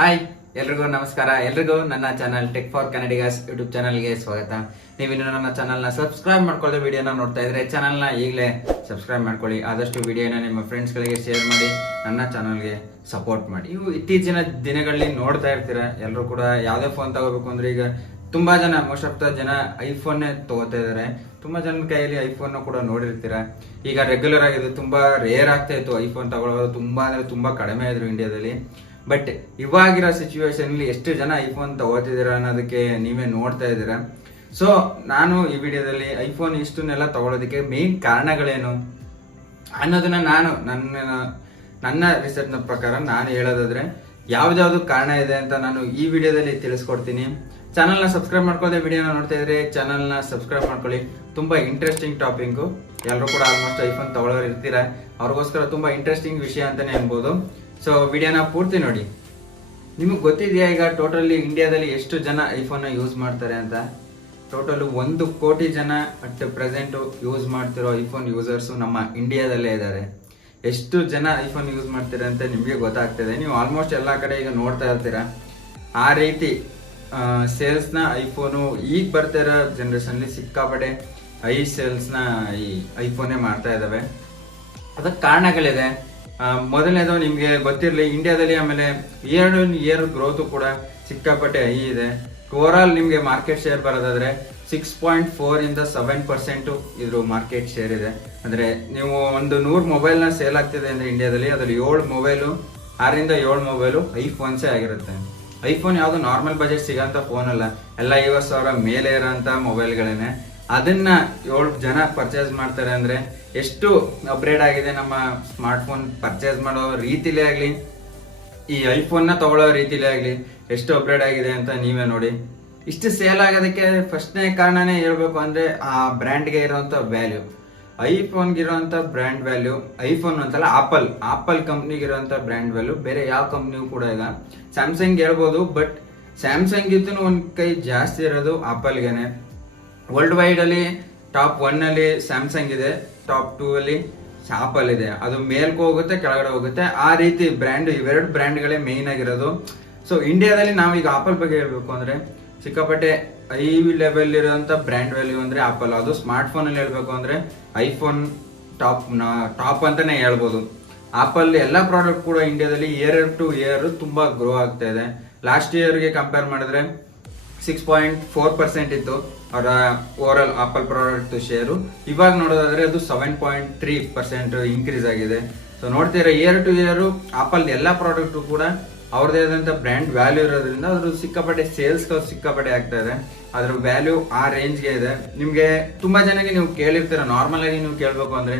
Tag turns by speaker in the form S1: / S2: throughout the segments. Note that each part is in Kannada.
S1: ಹಾಯ್, ಎಲ್ರಿಗೂ ನಮಸ್ಕಾರ. ಎಲ್ರಿಗೂ ನನ್ನ channel tech for Kannadigas YouTube ಚಾನಲ್ಗೆ ಸ್ವಾಗತ. ನೀವಿನ್ನು ನನ್ನ ಚಾನಲ್ನ ಸಬ್ಸ್ಕ್ರೈಬ್ ಮಾಡ್ಕೊಳ್ಳದೆ ವಿಡಿಯೋನ ನೋಡ್ತಾ ಇದ್ರೆ ಚಾನಲ್ನ ಈಗಲೇ ಸಬ್ಸ್ಕ್ರೈಬ್ ಮಾಡ್ಕೊಳ್ಳಿ. ಆದಷ್ಟು ವಿಡಿಯೋನ ನಿಮ್ಮ ಫ್ರೆಂಡ್ಸ್ಗಳಿಗೆ ಶೇರ್ ಮಾಡಿ, ನನ್ನ ಚಾನಲ್ಗೆ ಸಪೋರ್ಟ್ ಮಾಡಿ. ಇವು ಇತ್ತೀಚಿನ ದಿನಗಳಲ್ಲಿ ನೋಡ್ತಾ ಇರ್ತೀರ. ಎಲ್ಲರೂ ಕೂಡ ಯಾವುದೇ ಫೋನ್ ತಗೋಬೇಕು ಅಂದ್ರೆ ಈಗ ತುಂಬಾ ಜನ ಮೋಸ್ಟ್ ಆಫ್ ದ ಜನ ಐಫೋನ್ ತಗೋತಾ ಇದ್ದಾರೆ ತುಂಬಾ ಜನ ಕೈಯಲ್ಲಿ ಐಫೋನ್ ಕೂಡ ನೋಡಿರ್ತೀರ. ಈಗ ರೆಗ್ಯುಲರ್ ಆಗಿದೆ ತುಂಬಾ ರೇರ್ ಆಗ್ತಾ ಇತ್ತು. ಐಫೋನ್ ತಗೊಳ್ಳೋದು ತುಂಬಾ ಅಂದ್ರೆ ತುಂಬಾ ಕಡಿಮೆ ಇದ್ರು ಇಂಡಿಯಾದಲ್ಲಿ ಬಟ್ ಇವಾಗಿರೋ ಸಿಚುವೇಶನ್ ಅಲ್ಲಿ ಎಷ್ಟು ಜನ ಐಫೋನ್ ತಗೋತಿದ್ದೀರಾ ಅನ್ನೋದಕ್ಕೆ ನೀವೇ ನೋಡ್ತಾ ಇದ್ದೀರಾ. ಸೊ ನಾನು ಈ ವಿಡಿಯೋದಲ್ಲಿ ಐಫೋನ್ ಇಷ್ಟನ್ನೆಲ್ಲ ತಗೊಳ್ಳೋದಕ್ಕೆ ಮೇನ್ ಕಾರಣಗಳೇನು? ಅನ್ನೋದನ್ನ ನಾನು ನನ್ನ ನನ್ನ ರಿಸರ್ಚ್ನ ಪ್ರಕಾರ ನಾನು ಹೇಳೋದಾದ್ರೆ ಯಾವ್ದಾವ್ದು ಕಾರಣ ಇದೆ ಅಂತ ನಾನು ಈ ವಿಡಿಯೋದಲ್ಲಿ ತಿಳಿಸ್ಕೊಡ್ತೀನಿ. ಚಾನಲ್ನ ಸಬ್ಸ್ಕ್ರೈಬ್ ಮಾಡ್ಕೊಳ್ಳದೆ ವಿಡಿಯೋನ ನೋಡ್ತಾ ಇದ್ರೆ ಚಾನಲ್ನ ಸಬ್ಸ್ಕ್ರೈಬ್ ಮಾಡ್ಕೊಳ್ಳಿ. ತುಂಬಾ ಇಂಟ್ರೆಸ್ಟಿಂಗ್ ಟಾಪಿಕ್ ಎಲ್ಲರೂ ಕೂಡ ಆಲ್ಮೋಸ್ಟ್ ಐಫೋನ್ ತಗೊಳ್ಳೋರು ಇರ್ತೀರ. ಅವ್ರಿಗೋಸ್ಕರ ತುಂಬಾ ಇಂಟ್ರೆಸ್ಟಿಂಗ್ ವಿಷಯ ಅಂತಾನೆ ಅನ್ಬೋದು. ಸೊ ವಿಡಿಯೋನ ಪೂರ್ತಿ ನೋಡಿ. ನಿಮಗೆ ಗೊತ್ತಿದೆಯಾ ಈಗ ಟೋಟಲಿ ಇಂಡಿಯಾದಲ್ಲಿ ಎಷ್ಟು ಜನ ಐಫೋನ್ ಯೂಸ್ ಮಾಡ್ತಾರೆ ಅಂತ? ಟೋಟಲ್ ಒಂದು ಕೋಟಿ ಜನ ಅಟ್ ಪ್ರೆಸೆಂಟ್ ಯೂಸ್ ಮಾಡ್ತಿರೋ ಐಫೋನ್ ಯೂಸರ್ಸ್ ನಮ್ಮ ಇಂಡಿಯಾದಲ್ಲೇ ಇದ್ದಾರೆ. ಎಷ್ಟು ಜನ ಐಫೋನ್ ಯೂಸ್ ಮಾಡ್ತೀರ ಅಂತ ನಿಮಗೆ ಗೊತ್ತಾಗ್ತದೆ. ನೀವು ಆಲ್ಮೋಸ್ಟ್ ಎಲ್ಲ ಕಡೆ ಈಗ ನೋಡ್ತಾ ಇರ್ತೀರ. ಆ ರೀತಿ ಸೇಲ್ಸ್ನ ಐಫೋನು ಈಗ ಬರ್ತಿರೋ ಜನ್ರೇಷನ್ಲಿ ಸಿಕ್ಕಾಪಟ್ಟೆ ಐ ಸೇಲ್ಸ್ನ ಈ ಐಫೋನೇ ಮಾಡ್ತಾ ಇದ್ದಾವೆ ಅದಕ್ಕೆ ಕಾರಣಗಳಿದೆ. ಮೊದಲನೇದು ನಿಮಗೆ ಗೊತ್ತಿರಲಿ ಇಂಡಿಯಾದಲ್ಲಿ ಆಮೇಲೆ ಇಯರ್ ಇಯರ್ ಗ್ರೋತ್ ಕೂಡ ಸಿಕ್ಕಾಪಟ್ಟೆ ಐ ಇದೆ. ಓವರ್ ಆಲ್ ನಿಮಗೆ ಮಾರ್ಕೆಟ್ ಶೇರ್ ಬರೋದಾದ್ರೆ ಸಿಕ್ಸ್ ಪಾಯಿಂಟ್ ಫೋರ್ ಇಂದ ಸೆವೆನ್ ಪರ್ಸೆಂಟು ಇದ್ರ ಮಾರ್ಕೆಟ್ ಶೇರ್ ಇದೆ. ಅಂದ್ರೆ ನೀವು ಒಂದು ನೂರು ಮೊಬೈಲ್ನ ಸೇಲ್ ಆಗ್ತಿದೆ ಅಂದ್ರೆ ಇಂಡಿಯಾದಲ್ಲಿ ಅದರಲ್ಲಿ ಏಳು ಮೊಬೈಲು ಆರರಿಂದ ಏಳು ಮೊಬೈಲು ಐಫೋನ್ಸೇ ಆಗಿರುತ್ತೆ. ಐಫೋನ್ ಯಾವುದು ನಾರ್ಮಲ್ ಬಜೆಟ್ ಸಿಗೋಂಥ ಫೋನ್ ಅಲ್ಲ. ಎಲ್ಲ ಐವತ್ತು ಸಾವಿರ ಮೇಲೆ ಇರೋಂಥ ಮೊಬೈಲ್ಗಳೇನೆ ಅದನ್ನ ಏಳು ಜನ ಪರ್ಚೇಸ್ ಮಾಡ್ತಾರೆ ಅಂದ್ರೆ ಎಷ್ಟು ಅಪ್ಗ್ರೇಡ್ ಆಗಿದೆ ನಮ್ಮ ಸ್ಮಾರ್ಟ್ ಫೋನ್ ಪರ್ಚೇಸ್ ಮಾಡೋ ರೀತಿಲೇ ಆಗ್ಲಿ, ಈ ಐಫೋನ್ನ ತಗೊಳ್ಳೋ ರೀತಿಲೇ ಆಗ್ಲಿ ಎಷ್ಟು ಅಪ್ಗ್ರೇಡ್ ಆಗಿದೆ ಅಂತ ನೀವೇ ನೋಡಿ. ಇಷ್ಟು ಸೇಲ್ ಆಗೋದಕ್ಕೆ ಫಸ್ಟ್ನೇ ಕಾರಣನೇ ಹೇಳ್ಬೇಕು ಅಂದ್ರೆ ಆ ಬ್ರ್ಯಾಂಡ್ಗೆ ಇರುವಂತ ವ್ಯಾಲ್ಯೂ ಐಫೋನ್ಗೆ ಇರುವಂತ ಬ್ರ್ಯಾಂಡ್ ವ್ಯಾಲ್ಯೂ ಐಫೋನ್ ಅಂತಲ್ಲ ಆಪಲ್ ಆಪಲ್ ಕಂಪ್ನಿಗೆ ಇರುವಂತ ಬ್ರ್ಯಾಂಡ್ ವ್ಯಾಲ್ಯೂ ಬೇರೆ ಯಾವ ಕಂಪ್ನಿಗೂ ಕೂಡ ಇಲ್ಲ. ಸ್ಯಾಮ್ಸಂಗ್ ಹೇಳ್ಬೋದು ಬಟ್ ಸ್ಯಾಮ್ಸಂಗ್ ಇದ್ದು ಒಂದು ಕೈ ಜಾಸ್ತಿ ಇರೋದು ಆಪಲ್ಗೆನೆ ವರ್ಲ್ಡ್ ವೈಡ್ ಅಲ್ಲಿ ಟಾಪ್ ಒನ್ ಅಲ್ಲಿ ಸ್ಯಾಮ್ಸಂಗ್ ಇದೆ ಟಾಪ್ ಟೂ ಅಲ್ಲಿ ಆಪಲ್ ಇದೆ. ಅದು ಮೇಲ್ಗೆ ಹೋಗುತ್ತೆ, ಕೆಳಗಡೆ ಹೋಗುತ್ತೆ. ಆ ರೀತಿ ಬ್ರ್ಯಾಂಡ್ ಇವೆರಡು ಬ್ರ್ಯಾಂಡ್ಗಳೇ ಮೇನ್ ಆಗಿರೋದು. ಸೊ ಇಂಡಿಯಾದಲ್ಲಿ ನಾವು ಈಗ ಆಪಲ್ ಬಗ್ಗೆ ಹೇಳ್ಬೇಕು ಅಂದ್ರೆ ಸಿಕ್ಕಾಪಟ್ಟೆ ಐ ಲೆವೆಲ್ ಇರುವಂತ ಬ್ರ್ಯಾಂಡ್ ವ್ಯಾಲ್ಯೂ ಅಂದ್ರೆ ಆಪಲ್ ಅದು ಸ್ಮಾರ್ಟ್ ಫೋನ್ ಅಲ್ಲಿ ಹೇಳ್ಬೇಕು ಅಂದ್ರೆ ಐಫೋನ್ ಟಾಪ್ ಟಾಪ್ ಅಂತಾನೆ ಹೇಳ್ಬೋದು. ಆಪಲ್ ಎಲ್ಲ ಪ್ರಾಡಕ್ಟ್ ಕೂಡ ಇಂಡಿಯಾದಲ್ಲಿ ಇಯರ್ ಟು ಇಯರ್ ತುಂಬಾ ಗ್ರೋ ಆಗ್ತಾ ಇದೆ. ಲಾಸ್ಟ್ ಇಯರ್ಗೆ ಕಂಪೇರ್ ಮಾಡಿದ್ರೆ ಸಿಕ್ಸ್ ಪಾಯಿಂಟ್ ಫೋರ್ ಪರ್ಸೆಂಟ್ ಇತ್ತು. ಅವರ ಓವರ್ ಆಪಲ್ ಪ್ರಾಡಕ್ಟ್ ಶೇರು ಇವಾಗ ನೋಡೋದಾದ್ರೆ ಅದು seven point three percent increase ಆಗಿದೆ. ಸೊ ನೋಡ್ತೀರಾ ಇಯರ್ ಟು ಇಯರ್ ಆಪಲ್ ಎಲ್ಲ ಪ್ರಾಡಕ್ಟ್ ಕೂಡ ಅವ್ರದೇ ಆದಂತ ಬ್ರ್ಯಾಂಡ್ ವ್ಯಾಲ್ಯೂ ಇರೋದ್ರಿಂದ ಅದ್ರ ಸಿಕ್ಕಾಪಟ್ಟೆ ಸೇಲ್ಸ್ ಸಿಕ್ಕಾಪಟ್ಟೆ ಆಗ್ತಾ ಇದೆ. ಅದ್ರ ವ್ಯಾಲ್ಯೂ ಆ ರೇಂಜ್ಗೆ ಇದೆ. ನಿಮಗೆ ತುಂಬಾ ಜನಕ್ಕೆ ನೀವು ಕೇಳಿರ್ತೀರ ನಾರ್ಮಲ್ ಆಗಿ ನೀವು ಕೇಳಬೇಕು ಅಂದ್ರೆ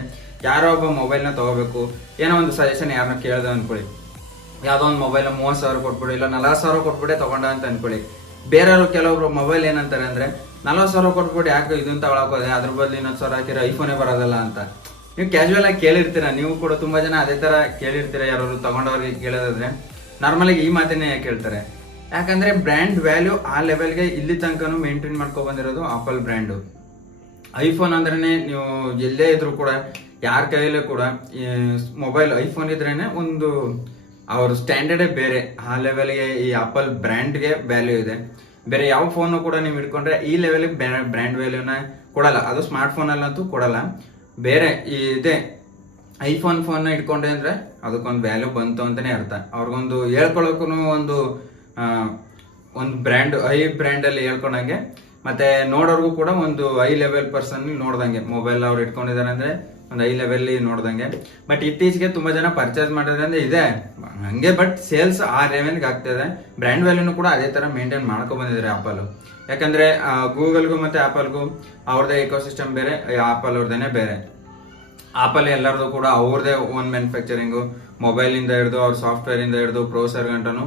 S1: ಯಾರೋ ಒಬ್ಬ ಮೊಬೈಲ್ನ ತಗೋಬೇಕು. ಏನೋ ಒಂದು ಸಜೆಷನ್ ಯಾರನ್ನ ಕೇಳ್ದೆ ಅನ್ಕೊಳ್ಳಿ ಯಾವುದೋ ಒಂದು ಮೊಬೈಲ್ ಮೂವತ್ತು ಸಾವಿರ ಕೊಟ್ಬಿಡು, ಇಲ್ಲ ನಲವತ್ತು ಸಾವಿರ ಕೊಟ್ಬಿಟ್ಟೆ ತಗೊಂಡ ಅಂತ ಅನ್ಕೊಳ್ಳಿ ಬೇರೆಯವರು ಕೆಲವೊಬ್ರು ಮೊಬೈಲ್ ಏನಂತಾರೆ ಅಂದ್ರೆ, ನಲವತ್ತು ಸಾವಿರ ಕೊಟ್ಬಿಟ್ಟು ಯಾಕೆ ಇದನ್ನ ತಗೊಳಕೋದೆ ಅದ್ರ ಬದಲು ಇನ್ನೊಂದು ಸಾವಿರ ಹಾಕಿರೋ ಐಫೋನೇ ಬರೋದಲ್ಲ ಅಂತ. ನೀವು ಕ್ಯಾಶುವಲ್ ಆಗಿ ಕೇಳಿರ್ತೀರ, ನೀವು ಕೂಡ ತುಂಬಾ ಜನ ಅದೇ ತರ ಕೇಳಿರ್ತೀರ ಯಾರು ತಗೊಂಡವ್ರಿಗೆ ಕೇಳೋದಾದ್ರೆ. ನಾರ್ಮಲ್ ಆಗಿ ಈ ಮಾತನ್ನೇ ಯಾಕೆ ಹೇಳ್ತಾರೆ ಯಾಕಂದ್ರೆ ಬ್ರ್ಯಾಂಡ್ ವ್ಯಾಲ್ಯೂ ಆ ಲೆವೆಲ್ಗೆ ಇಲ್ಲಿ ತನಕನೂ ಮೇಂಟೈನ್ ಮಾಡ್ಕೊ ಬಂದಿರೋದು ಆಪಲ್ ಬ್ರ್ಯಾಂಡು ಐಫೋನ್ ಅಂದ್ರೆ ನೀವು ಎಲ್ಲೇ ಇದ್ರು ಕೂಡ, ಯಾರ ಕೈಯಲ್ಲೂ ಕೂಡ ಮೊಬೈಲ್ ಐಫೋನ್ ಇದ್ರೇನೆ ಒಂದು ಅವ್ರ ಸ್ಟ್ಯಾಂಡರ್ಡೇ ಬೇರೆ. ಆ ಲೆವೆಲ್ಗೆ ಈ ಆಪಲ್ ಬ್ರ್ಯಾಂಡ್ಗೆ ವ್ಯಾಲ್ಯೂ ಇದೆ. ಬೇರೆ ಯಾವ ಫೋನ್ ಕೂಡ ನೀವು ಇಟ್ಕೊಂಡ್ರೆ ಈ ಲೆವೆಲ್ಗೆ ಬ್ರ್ಯಾಂಡ್ ವ್ಯಾಲ್ಯೂನ ಕೊಡಲ್ಲ. ಅದು ಸ್ಮಾರ್ಟ್ ಫೋನ್ ಅಲ್ಲಂತೂ ಕೊಡಲ್ಲ. ಬೇರೆ ಈ ಇದೆ. ಐಫೋನ್ ಫೋನ್ ಇಟ್ಕೊಂಡೆ ಅಂದ್ರೆ ಅದಕ್ಕೊಂದು ವ್ಯಾಲ್ಯೂ ಬಂತು ಅಂತಾನೆ ಅರ್ಥ. ಅವ್ರಿಗೊಂದು ಹೇಳ್ಕೊಳಕ್ಕೂ ಒಂದು ಒಂದು ಬ್ರ್ಯಾಂಡ್ ಐ ಬ್ರ್ಯಾಂಡ್ ಅಲ್ಲಿ ಹೇಳ್ಕೊಂಡಂಗೆ. ಮತ್ತೆ ನೋಡೋರ್ಗೂ ಕೂಡ ಒಂದು ಐ ಲೆವೆಲ್ ಪರ್ಸನ್ ನೋಡ್ದಂಗೆ. ಮೊಬೈಲ್ ಅವ್ರು ಇಟ್ಕೊಂಡಿದ್ದಾರೆ ಅಂದ್ರೆ ಒಂದು ಐ ಲೆವೆಲ್ ನೋಡ್ದಂಗೆ. ಬಟ್ ಇತ್ತೀಚೆಗೆ ತುಂಬಾ ಜನ ಪರ್ಚೇಸ್ ಮಾಡಿದ್ರಿಂದ ಇದೆ. ಹಂಗೆ ಬಟ್ ಸೇಲ್ಸ್ ಆ ಲೆವೆಲ್ಗೆ ಆಗ್ತಿದೆ ಬ್ರ್ಯಾಂಡ್ ವ್ಯಾಲ್ಯೂನು ಕೂಡ ಅದೇ ತರ ಮೇಂಟೈನ್ ಮಾಡ್ಕೊಂಡ್ ಬಂದಿದ್ದಾರೆ ಆಪಲ್ ಯಾಕಂದ್ರೆ ಗೂಗಲ್ಗೂ ಮತ್ತೆ ಆಪಲ್ಗೂ ಅವ್ರದೇ ಸಿಸ್ಟಮ್ ಬೇರೆ ಆಪಲ್ ಅವ್ರದೇನೆ ಬೇರೆ. ಆಪಲ್ ಎಲ್ಲರದು ಕೂಡ ಅವ್ರದೇ ಓನ್ ಮ್ಯಾನುಫ್ಯಾಕ್ಚರಿಂಗು ಮೊಬೈಲ್ ಇಂದ ಹಿಡಿದು ಅವ್ರ ಸಾಫ್ಟ್ವೇರ್ ಇಂದ ಹಿಡಿದು ಪ್ರೋಸರ್ ಗಂಟನು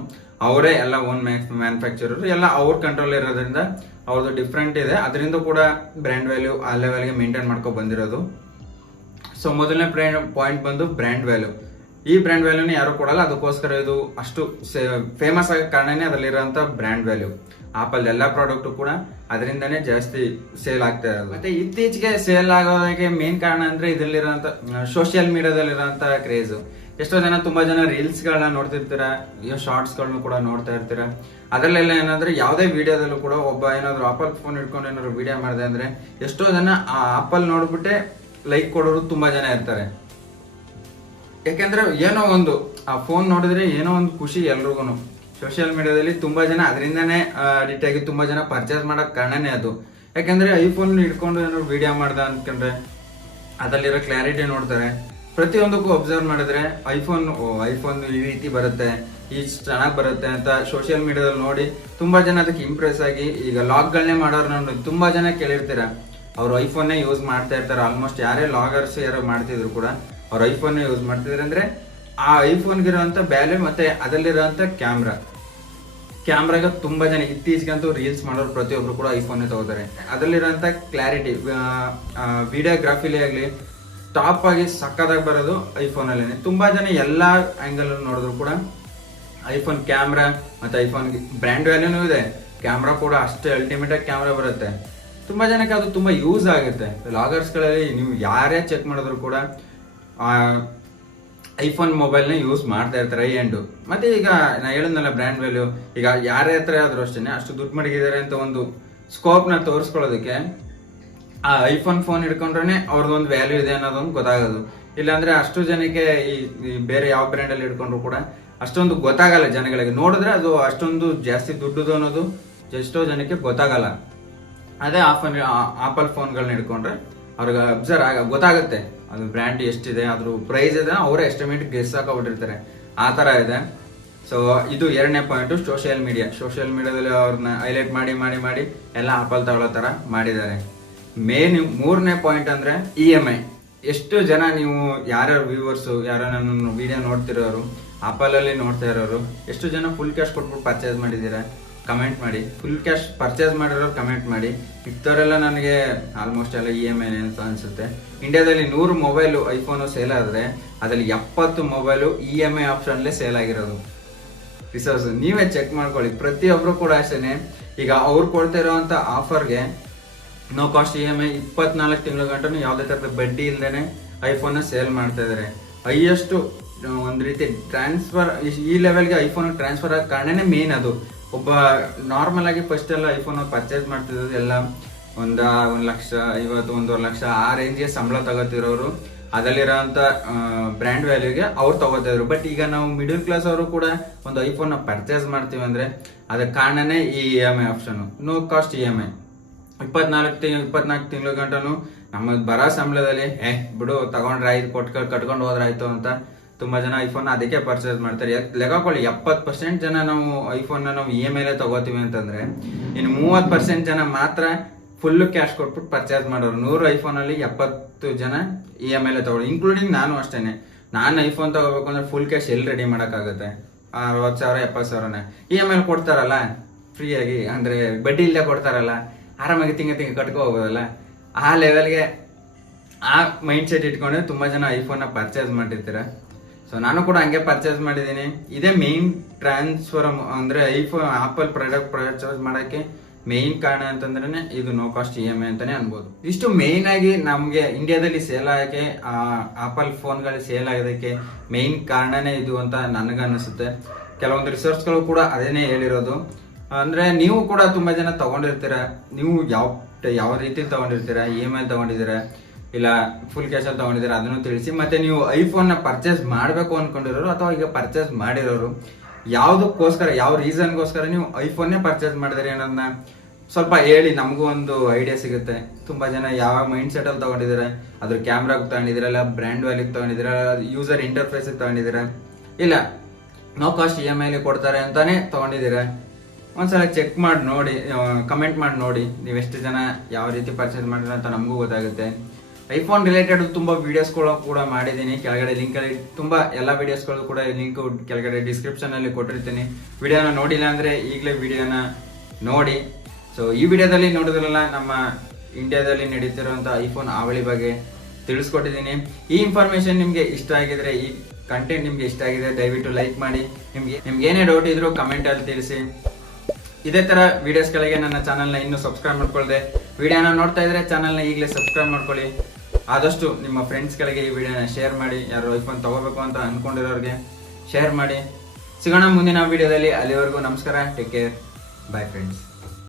S1: ಅವರೇ ಎಲ್ಲ ಓನ್ ಮ್ಯಾನುಫ್ಯಾಕ್ಚರರು ಎಲ್ಲ ಅವ್ರ ಕಂಟ್ರೋಲ್ ಇರೋದ್ರಿಂದ ಅವ್ರದ್ದು ಡಿಫ್ರೆಂಟ್ ಇದೆ. ಅದರಿಂದ ಕೂಡ ಬ್ರ್ಯಾಂಡ್ ವ್ಯಾಲ್ಯೂ ಆ ಲೆವೆಲ್ಗೆ ಮೇಂಟೈನ್ ಮಾಡ್ಕೊ ಬಂದಿರೋದು. ಸೊ ಮೊದಲನೇ ಪಾಯಿಂಟ್ ಬಂದು ಬ್ರ್ಯಾಂಡ್ ವ್ಯಾಲ್ಯೂ ಈ ಬ್ರ್ಯಾಂಡ್ ವ್ಯಾಲ್ಯೂನ ಯಾರು ಕೊಡಲ್ಲ, ಅದಕ್ಕೋಸ್ಕರ ಇದು ಅಷ್ಟು ಫೇಮಸ್ ಆಗ ಕಾರಣನೇ ಅದರಲ್ಲಿರೋಂಥ ಬ್ರ್ಯಾಂಡ್ ವ್ಯಾಲ್ಯೂ ಆಪಲ್ ಎಲ್ಲ ಪ್ರಾಡಕ್ಟ್ ಕೂಡ ಅದರಿಂದನೇ ಜಾಸ್ತಿ ಸೇಲ್ ಆಗ್ತಾ ಇರೋದು. ಮತ್ತೆ ಇತ್ತೀಚೆಗೆ ಸೇಲ್ ಆಗೋದಕ್ಕೆ ಮೇನ್ ಕಾರಣ ಅಂದ್ರೆ ಇದರಲ್ಲಿರೋಂಥ ಸೋಷಿಯಲ್ ಮೀಡಿಯಾದಲ್ಲಿರೋಂಥ ಕ್ರೇಜ್ ಎಷ್ಟೋ ಜನ ತುಂಬಾ ಜನ ರೀಲ್ಸ್ ಗಳನ್ನ ನೋಡ್ತಿರ್ತೀರ ಶಾರ್ಟ್ಸ್ ಗಳನ್ನ ಕೂಡ ನೋಡ್ತಾ ಇರ್ತೀರ. ಅದರಲ್ಲೆಲ್ಲ ಏನಂದ್ರೆ ಯಾವುದೇ ವಿಡಿಯೋದಲ್ಲೂ ಕೂಡ ಒಬ್ಬ ಏನಾದ್ರು ಆಪಲ್ ಫೋನ್ ಇಟ್ಕೊಂಡು ಏನಾದ್ರು ವಿಡಿಯೋ ಮಾಡಿದೆ ಅಂದ್ರೆ ಎಷ್ಟೋ ಜನ ಆ ಆಪಲ್ ನೋಡ್ಬಿಟ್ಟೆ ಲೈಕ್ ಕೊಡೋರು ತುಂಬಾ ಜನ ಇರ್ತಾರೆ. ಯಾಕೆಂದ್ರೆ ಏನೋ ಒಂದು, ಆ ಫೋನ್ ನೋಡಿದ್ರೆ ಏನೋ ಒಂದು ಖುಷಿ ಎಲ್ರಿಗೂ ಸೋಷಿಯಲ್ ಮೀಡಿಯಾದಲ್ಲಿ ತುಂಬಾ ಜನ ಅದರಿಂದನೇ ಅಡಿಕ್ಟ್ ಆಗಿ ತುಂಬಾ ಜನ ಪರ್ಚೇಸ್ ಮಾಡಕ್ ಕಾರಣನೇ ಅದು. ಯಾಕೆಂದ್ರೆ ಐಫೋನ್ ಹಿಡ್ಕೊಂಡು ಏನಾದ್ರು ವಿಡಿಯೋ ಮಾಡ್ದ ಅಂದ್ಕೊಂಡ್ರೆ ಅದರಲ್ಲಿರೋ ಕ್ಲಾರಿಟಿ ನೋಡ್ತಾರೆ. ಪ್ರತಿಯೊಂದಕ್ಕೂ ಅಬ್ಸರ್ವ್ ಮಾಡಿದ್ರೆ ಐಫೋನ್ ಐಫೋನ್ ಈ ರೀತಿ ಬರುತ್ತೆ, ಈ ಚೆನ್ನಾಗಿ ಬರುತ್ತೆ ಅಂತ ಸೋಷಿಯಲ್ ಮೀಡಿಯಾದಲ್ಲಿ ನೋಡಿ ತುಂಬಾ ಜನ ಅದಕ್ಕೆ ಇಂಪ್ರೆಸ್ ಆಗಿ ಈಗ ಲಾಗ್ಗಳನ್ನೇ ಮಾಡೋರು ನಾನು ತುಂಬಾ ಜನ ಕೇಳಿರ್ತೀರ. ಅವ್ರು ಐಫೋನ್ನೇ ಯೂಸ್ ಮಾಡ್ತಾ ಇರ್ತಾರೆ. ಆಲ್ಮೋಸ್ಟ್ ಯಾರೇ ಲಾಗರ್ಸ್ ಯಾರೋ ಮಾಡ್ತಿದ್ರು ಕೂಡ ಅವ್ರು ಐಫೋನ್ನೇ ಯೂಸ್ ಮಾಡ್ತಿದ್ರು ಅಂದ್ರೆ ಆ ಐಫೋನ್ಗಿರೋಂಥ ಬ್ಯಾಲೆ ಮತ್ತೆ ಅದರಲ್ಲಿರೋಂಥ ಕ್ಯಾಮ್ರಾ ಕ್ಯಾಮ್ರಾಗ ತುಂಬಾ ಜನ ಇತ್ತೀಚೆಗಂತೂ ರೀಲ್ಸ್ ಮಾಡೋರು ಪ್ರತಿಯೊಬ್ಬರು ಕೂಡ ಐಫೋನ್ ತಗೋತಾರೆ. ಅದರಲ್ಲಿರೋಂಥ ಕ್ಲಾರಿಟಿ ವಿಡಿಯೋಗ್ರಾಫಿಲಿ ಆಗಲಿ ಟಾಪ್ ಆಗಿ ಸಕ್ಕದಾಗಿ ಬರೋದು ಐಫೋನಲ್ಲೇ ತುಂಬ ಜನ ಎಲ್ಲ ಆ್ಯಂಗಲ್ ನೋಡಿದ್ರು ಕೂಡ ಐಫೋನ್ ಕ್ಯಾಮ್ರಾ ಮತ್ತೆ ಐಫೋನ್ ಬ್ರ್ಯಾಂಡ್ ವ್ಯಾಲ್ಯೂನೂ ಇದೆ. ಕ್ಯಾಮ್ರಾ ಕೂಡ ಅಷ್ಟೇ ಅಲ್ಟಿಮೇಟ್ ಆಗಿ ಕ್ಯಾಮ್ರಾ ಬರುತ್ತೆ. ತುಂಬಾ ಜನಕ್ಕೆ ಅದು ತುಂಬಾ ಯೂಸ್ ಆಗುತ್ತೆ. ಲಾಗರ್ಸ್ಗಳಲ್ಲಿ ನೀವು ಯಾರೇ ಚೆಕ್ ಮಾಡಿದ್ರು ಕೂಡ ಐಫೋನ್ ಮೊಬೈಲ್ನ ಯೂಸ್ ಮಾಡ್ತಾ ಇರ್ತಾರೆ ಐ ಎಂಡು ಮತ್ತೆ ಈಗ ನಾ ಹೇಳಿದ್ನಲ್ಲ ಬ್ರ್ಯಾಂಡ್ ವ್ಯಾಲ್ಯೂ ಈಗ ಯಾರೇ ಹತ್ರ ಆದ್ರೂ ಅಷ್ಟೇ ಅಷ್ಟು ದುಡ್ಡು ಮಡಗಿದ್ದಾರೆ ಅಂತ ಒಂದು ಸ್ಕೋಪ್ನ ತೋರಿಸ್ಕೊಳ್ಳೋದಕ್ಕೆ, ಆ ಐಫೋನ್ ಫೋನ್ ಹಿಡ್ಕೊಂಡ್ರೆ ಅವ್ರದ್ದೊಂದು ವ್ಯಾಲ್ಯೂ ಇದೆ ಅನ್ನೋದೊಂದು ಗೊತ್ತಾಗೋದು. ಇಲ್ಲಾಂದ್ರೆ ಅಷ್ಟು ಜನಕ್ಕೆ ಈ ಬೇರೆ ಯಾವ ಬ್ರ್ಯಾಂಡ್ ಅಲ್ಲಿ ಹಿಡ್ಕೊಂಡ್ರು ಕೂಡ ಅಷ್ಟೊಂದು ಗೊತ್ತಾಗಲ್ಲ ಜನಗಳಿಗೆ. ನೋಡಿದ್ರೆ ಅದು ಅಷ್ಟೊಂದು ಜಾಸ್ತಿ ದುಡ್ಡುದು ಅನ್ನೋದು ಎಷ್ಟೋ ಜನಕ್ಕೆ ಗೊತ್ತಾಗಲ್ಲ. ಅದೇ ಆಫನ್ ಆಪಲ್ ಫೋನ್ಗಳನ್ನ ಹಿಡ್ಕೊಂಡ್ರೆ ಅವ್ರಿಗೆ ಅಬ್ಸರ್ವ್ ಆಗ, ಗೊತ್ತಾಗುತ್ತೆ ಅದು ಬ್ರ್ಯಾಂಡ್ ಎಷ್ಟಿದೆ ಅದ್ರ ಪ್ರೈಸ್ ಇದೆ, ಅವರೇ ಎಸ್ಟಿಮೇಟ್ ಗೆಸ್ ಹಾಕೊಬಿಟ್ಟಿರ್ತಾರೆ. ಆ ತರ ಇದೆ. ಸೊ ಇದು ಎರಡನೇ ಪಾಯಿಂಟ್ ಸೋಷಿಯಲ್ ಮೀಡಿಯಾ ಸೋಷಿಯಲ್ ಮೀಡಿಯಾದಲ್ಲಿ ಅವ್ರನ್ನ ಹೈಲೈಟ್ ಮಾಡಿ ಮಾಡಿ ಮಾಡಿ ಎಲ್ಲ ಆಪಲ್ ತಗೊಳ್ಳೋ ತರ ಮಾಡಿದ್ದಾರೆ. ಮೇನ್ ಮೂರನೇ ಪಾಯಿಂಟ್ ಅಂದ್ರೆ ಇ ಎಂ ಐ ಎಷ್ಟು ಜನ ನೀವು ಯಾರ್ಯಾರು ವ್ಯೂವರ್ಸ್ ಯಾರೋ ನನ್ನ ವಿಡಿಯೋ ನೋಡ್ತಿರೋರು ಆಪಲ್ ಅಲ್ಲಿ ನೋಡ್ತಾ ಇರೋರು, ಎಷ್ಟು ಜನ ಫುಲ್ ಕ್ಯಾಶ್ ಕೊಟ್ಬಿಟ್ಟು ಪರ್ಚೇಸ್ ಮಾಡಿದ್ದೀರಾ? ಕಮೆಂಟ್ ಮಾಡಿ. ಫುಲ್ ಕ್ಯಾಶ್ ಪರ್ಚೇಸ್ ಮಾಡಿರೋರು ಕಮೆಂಟ್ ಮಾಡಿ. ಇದ್ದವರೆಲ್ಲ ನನಗೆ ಆಲ್ಮೋಸ್ಟ್ ಎಲ್ಲ ಇ ಎಂ ಐ ಅಂತ ಅನಿಸುತ್ತೆ. ಇಂಡಿಯಾದಲ್ಲಿ ನೂರು ಮೊಬೈಲು ಐಫೋನು ಸೇಲ್ ಆದರೆ ಅದರಲ್ಲಿ ಎಪ್ಪತ್ತು ಮೊಬೈಲು ಇ ಎಂ ಐ ಆಪ್ಷನ್ಲೇ ಸೇಲ್ ಆಗಿರೋದು. ರಿಸೋರ್ಸ್ ನೀವೇ ಚೆಕ್ ಮಾಡ್ಕೊಳ್ಳಿ. ಪ್ರತಿಯೊಬ್ಬರು ಕೂಡ ಅಷ್ಟೇ ಈಗ ಅವ್ರು ಕೊಡ್ತಾ ಇರೋವಂಥ ಆಫರ್ಗೆ no cost E M I ಇಪ್ಪತ್ನಾಲ್ಕು ತಿಂಗಳ ಗಂಟನು ಯಾವುದೇ ಥರದ ಬಡ್ಡಿ ಇಲ್ಲದೇ ಐಫೋನ ಸೇಲ್ ಮಾಡ್ತಾ ಇದಾರೆ. ಹೈಯೆಸ್ಟ್ ಒಂದು ರೀತಿ ಟ್ರಾನ್ಸ್ಫರ್ ಈ ಲೆವೆಲ್ಗೆ ಐಫೋನ್ ಟ್ರಾನ್ಸ್ಫರ್ ಆಗ ಕಾರಣನೇ ಮೇನ್ ಅದು. ಒಬ್ಬ ನಾರ್ಮಲ್ ಆಗಿ ಫಸ್ಟ್ ಎಲ್ಲ ಐಫೋನ್ ಪರ್ಚೇಸ್ ಮಾಡ್ತಿರೋದು ಎಲ್ಲ ಒಂದ, ಒಂದ್ ಲಕ್ಷ, ಐವತ್ತು, ಒಂದೂವರೆ ಲಕ್ಷ ಆ ರೇಂಜ್ಗೆ ಸಂಬಳ ತಗೋತಿರೋರು. ಅದರಲ್ಲಿರೋಂಥ ಬ್ರ್ಯಾಂಡ್ ವ್ಯಾಲ್ಯೂಗೆ ಅವ್ರು ತಗೋತಾ ಇದ್ರು ಬಟ್ ಈಗ ನಾವು ಮಿಡಲ್ ಕ್ಲಾಸ್ ಅವರು ಕೂಡ ಒಂದು ಐಫೋನ್ ಪರ್ಚೇಸ್ ಮಾಡ್ತೀವಿ ಅಂದ್ರೆ ಅದಕ್ಕೆ ಕಾರಣನೇ ಈ E M I option no cost E M I ಇಪ್ಪತ್ನಾಲ್ಕು ತಿಂಗಳು ಇಪ್ಪತ್ನಾಲ್ಕು ತಿಂಗಳ ಗಂಟನು ನಮ್ಮ ಬರೋ ಸಂಬಳದಲ್ಲಿ, ಏ, ಬಿಡು, ತಗೊಂಡ್ರೆ ಆಯ್ತು ಕೊಟ್ಕೊಂಡು ಕಟ್ಕೊಂಡು ಹೋದ್ರೆ ಆಯ್ತು ಅಂತ ತುಂಬಾ ಜನ ಐಫೋನ್ ಅದಕ್ಕೆ ಪರ್ಚೇಸ್ ಮಾಡ್ತಾರೆ. ಲೆಕ್ಕಕೊಳ್ಳಿ ಎಪ್ಪತ್ತು ಪರ್ಸೆಂಟ್ ಜನ ನಾವು ಐಫೋನ್ ನಾವು ಇ ಎಂ ಐಲೇ ತಗೋತೀವಿ ಅಂತಂದ್ರೆ, ಇನ್ನು ಮೂವತ್ತು ಪರ್ಸೆಂಟ್ ಜನ ಮಾತ್ರ ಫುಲ್ ಕ್ಯಾಶ್ ಕೊಟ್ಬಿಟ್ಟು ಪರ್ಚೇಸ್ ಮಾಡೋರು. ನೂರು ಐಫೋನ್ ಅಲ್ಲಿ ಎಪ್ಪತ್ತು ಜನ ಇ ಎಂ ಐಲೇ ತಗೊಳ್ಳಿ ಇನ್ಕ್ಲೂಡಿಂಗ್ ನಾನು ಅಷ್ಟೇನೆ. ನಾನು ಐಫೋನ್ ತಗೋಬೇಕು ಅಂದ್ರೆ ಫುಲ್ ಕ್ಯಾಶ್ ಎಲ್ಲಿ ರೆಡಿ ಮಾಡೋಕ್ಕಾಗುತ್ತೆ? ಅರವತ್ತು ಸಾವಿರ, ಎಪ್ಪತ್ತು ಸಾವಿರನೇ. ಇ ಎಂ ಐಲಿ ಕೊಡ್ತಾರಲ್ಲ ಫ್ರೀಯಾಗಿ ಅಂದ್ರೆ ಬಡ್ಡಿ ಇಲ್ಲದೆ ಕೊಡ್ತಾರಲ್ಲ, ಆರಾಮಾಗಿ ತಿಂಗ ತಿಂಗ ಕಟ್ಕೊ ಹೋಗೋದಲ್ಲ, ಆ ಲೆವೆಲ್ಗೆ ಆ ಮೈಂಡ್ ಸೆಟ್ ಇಟ್ಕೊಂಡು ತುಂಬಾ ಜನ ಐಫೋನ್ ಪರ್ಚೇಸ್ ಮಾಡಿರ್ತೀರ ಸೊ ನಾನು ಕೂಡ ಹಂಗೆ ಪರ್ಚೇಸ್ ಮಾಡಿದ್ದೀನಿ. ಇದೇ ಮೇನ್ ಟ್ರಾನ್ಸ್ಫರ್ ಅಂದ್ರೆ ಐಫೋನ್ ಆಪಲ್ ಪ್ರಾಡಕ್ಟ್ ಪರ್ಚೇಸ್ ಮಾಡೋಕ್ಕೆ ಮೇನ್ ಕಾರಣ ಅಂತಂದ್ರೆ ಇದು no cost E M I ಅಂತಾನೆ ಅನ್ಬೋದು. ಇಷ್ಟು ಮೇನ್ ಆಗಿ ನಮ್ಗೆ ಇಂಡಿಯಾದಲ್ಲಿ ಸೇಲ್ ಆಗಕ್ಕೆ ಆಪಲ್ ಫೋನ್ಗಳು ಸೇಲ್ ಆಗೋದಕ್ಕೆ ಮೇನ್ ಕಾರಣನೇ ಇದು ಅಂತ ನನಗನ್ನಿಸುತ್ತೆ ಕೆಲವೊಂದು ರಿಸರ್ಚ್ಗಳು ಕೂಡ ಅದೇನೇ ಹೇಳಿರೋದು. ಅಂದ್ರೆ ನೀವು ಕೂಡ ತುಂಬಾ ಜನ ತಗೊಂಡಿರ್ತೀರ. ನೀವು ಯಾವ ಯಾವ ರೀತಿ ತಗೊಂಡಿರ್ತೀರಾ ಇ ಎಂ ಐ ತಗೊಂಡಿದ್ದೀರಾ. ಇಲ್ಲ ಫುಲ್ ಕ್ಯಾಶ್ ಅಲ್ಲಿ ತಗೊಂಡಿದ್ದೀರಾ, ಅದನ್ನು ತಿಳಿಸಿ. ಮತ್ತೆ ನೀವು ಐಫೋನ್ನ ಪರ್ಚೇಸ್ ಮಾಡಬೇಕು ಅನ್ಕೊಂಡಿರೋರು ಅಥವಾ ಈಗ ಪರ್ಚೇಸ್ ಮಾಡಿರೋರು, ಯಾವ್ದಕ್ಕೋಸ್ಕರ, ಯಾವ ರೀಸನ್ಗೋಸ್ಕರ ನೀವು ಐಫೋನ್ನೇ ಪರ್ಚೇಸ್ ಮಾಡಿದ್ರಿ ಅನ್ನೋದನ್ನ ಸ್ವಲ್ಪ ಹೇಳಿ, ನಮಗೂ ಒಂದು ಐಡಿಯಾ ಸಿಗುತ್ತೆ. ತುಂಬಾ ಜನ ಯಾವ ಮೈಂಡ್ ಸೆಟ್ ಅಲ್ಲಿ ತಗೊಂಡಿದ್ದಾರೆ, ಅದ್ರ ಕ್ಯಾಮ್ರಾಗ್ ತಗೊಂಡಿದ್ದೀರಲ್ಲ ಬ್ರ್ಯಾಂಡ್ ವ್ಯಾಲ್ಯೂ ತಗೊಂಡಿದ್ದೀರಾ ಯೂಸರ್ ಇಂಟರ್ಫೇಸ್ ತಗೊಂಡಿದ್ದೀರಾ, ಇಲ್ಲ ನೋ ಕಾಸ್ಟ್ ಇ ಎಂ ಐಲಿ ಕೊಡ್ತಾರೆ ಅಂತಾನೆ ತಗೊಂಡಿದ್ದೀರಾ, ಒಂದ್ಸಲ ಚೆಕ್ ಮಾಡಿ ನೋಡಿ ಕಮೆಂಟ್ ಮಾಡಿ ನೋಡಿ ನೀವು ಎಷ್ಟು ಜನ ಯಾವ ರೀತಿ ಪರ್ಚೇಸ್ ಮಾಡಿದ್ರೆ ಅಂತ ನಮಗೂ ಗೊತ್ತಾಗುತ್ತೆ. ಐಫೋನ್ ರಿಲೇಟೆಡ್ ತುಂಬ ವಿಡಿಯೋಸ್ಗಳು ಕೂಡ ಮಾಡಿದ್ದೀನಿ. ಕೆಳಗಡೆ ಲಿಂಕ್ ಅಲ್ಲಿ ತುಂಬಾ ಎಲ್ಲ ವಿಡಿಯೋಸ್ಗಳು ಕೂಡ ಲಿಂಕ್ ಕೆಳಗಡೆ ಡಿಸ್ಕ್ರಿಪ್ಷನ್ ಅಲ್ಲಿ ಕೊಟ್ಟಿರ್ತೀನಿ. ವಿಡಿಯೋನ ನೋಡಿಲ್ಲ ಅಂದ್ರೆ ಈಗಲೇ ವಿಡಿಯೋನ ನೋಡಿ. ಸೊ ಈ ವಿಡಿಯೋದಲ್ಲಿ ನೋಡಿದ್ರಲ್ಲ ನಮ್ಮ ಇಂಡಿಯಾದಲ್ಲಿ ನಡೀತಿರುವಂಥ ಐಫೋನ್ ಆವಳಿ ಬಗ್ಗೆ ತಿಳಿಸ್ಕೊಟ್ಟಿದ್ದೀನಿ. ಈ ಇನ್ಫಾರ್ಮೇಶನ್ ನಿಮಗೆ ಇಷ್ಟ ಆಗಿದ್ರೆ, ಈ ಕಂಟೆಂಟ್ ನಿಮ್ಗೆ ಇಷ್ಟ ಆಗಿದೆ ದಯವಿಟ್ಟು ಲೈಕ್ ಮಾಡಿ. ನಿಮಗೆ, ನಿಮ್ಗೆ ಏನೇ ಡೌಟ್ ಇದ್ರು ಕಮೆಂಟಲ್ಲಿ ತಿಳಿಸಿ. ಇದೇ ತರ ವಿಡಿಯೋಸ್ಗಳಿಗೆ ನನ್ನ ಚಾನಲ್ನ ಇನ್ನೂ ಸಬ್ಸ್ಕ್ರೈಬ್ ಮಾಡ್ಕೊಳ್ಳದೆ ವಿಡಿಯೋನ ನೋಡ್ತಾ ಇದ್ರೆ ಚಾನಲ್ನ ಈಗಲೇ ಸಬ್ಸ್ಕ್ರೈಬ್ ಮಾಡ್ಕೊಳ್ಳಿ. ಆದಷ್ಟು ನಿಮ್ಮ ಫ್ರೆಂಡ್ಸ್ಗಳಿಗೆ ಈ ವಿಡಿಯೋನ ಶೇರ್ ಮಾಡಿ, ಯಾರು ಐಫೋನ್ ತಗೋಬೇಕು ಅಂತ ಅಂದ್ಕೊಂಡಿರೋರಿಗೆ ಶೇರ್ ಮಾಡಿ. ಸಿಗೋಣ ಮುಂದಿನ ವಿಡಿಯೋದಲ್ಲಿ ಅಲ್ಲಿವರೆಗೂ ನಮಸ್ಕಾರ. Take care bye friends